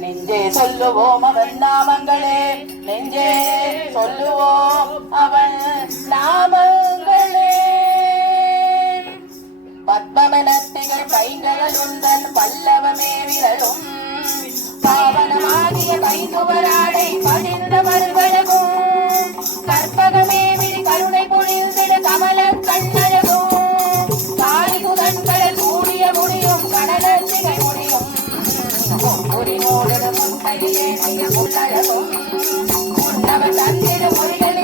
நெஞ்சே சொல்லுவோம் அவன் நாமங்களே, நெஞ்சே சொல்லுவோம் அவன் நாமங்களே. பத்மனத்திகள் கைங்களுந்தன் பல்லவமே விரலும், பாவனமாகிய கைதுவராடை படிந்த மறுவழகும், கற்பகமே விழி கருணை பொழிந்திட கமல கண்ணழகும், காரிகுதன்கள் கூடிய முடியும் கடலத்திகை முடியும், முன்னையிலே மிக முன்னழகும், முன்னவர் தந்திர மொழிகள்